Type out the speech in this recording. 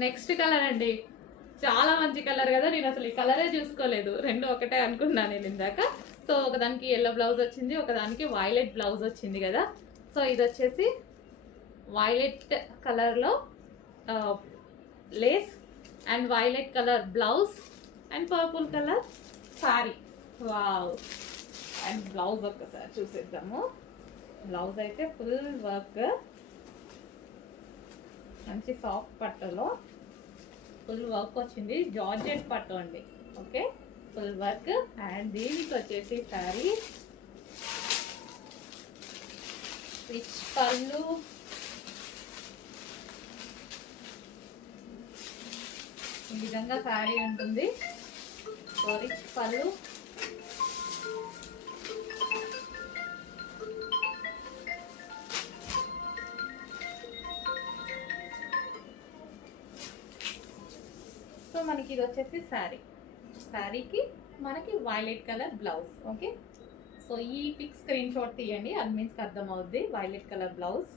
Next colour అండి. చాలా మంచి కలర్ కదా, నేను అసలు ఈ కలరే చూసుకోలేదు, రెండు ఒకటే అనుకున్నాను నేను ఇందాక. సో ఒకదానికి ఎల్లో బ్లౌజ్ వచ్చింది, ఒకదానికి వైలెట్ బ్లౌజ్ వచ్చింది కదా. సో ఇది వచ్చేసి వైలెట్ కలర్లో Lay's and violet colour blouse and purple colour sorry. Wow. And blouse ఒక్కసారి చూసేద్దాము. బ్లౌజ్ అయితే ఫుల్ వర్క్, మంచి సాఫ్ట్ పట్టులో ఫుల్ వర్క్ వచ్చింది, జార్జెట్ పట్టు అండి. Okay, full work. అండ్ దీనికి వచ్చేసి శారీ రిచ్ పళ్ళు, ఈ విధంగా శారీ ఉంటుంది. సో రిచ్ పళ్ళు, సో మనకి ఇది వచ్చేసి శారీ, శారీకి మనకి violet colour blouse. Okay, so ఈ పిక్ స్క్రీన్ షాట్ తీయండి, అది మీన్స్కి అర్థమవుద్ది వైలెట్ కలర్ బ్లౌజ్.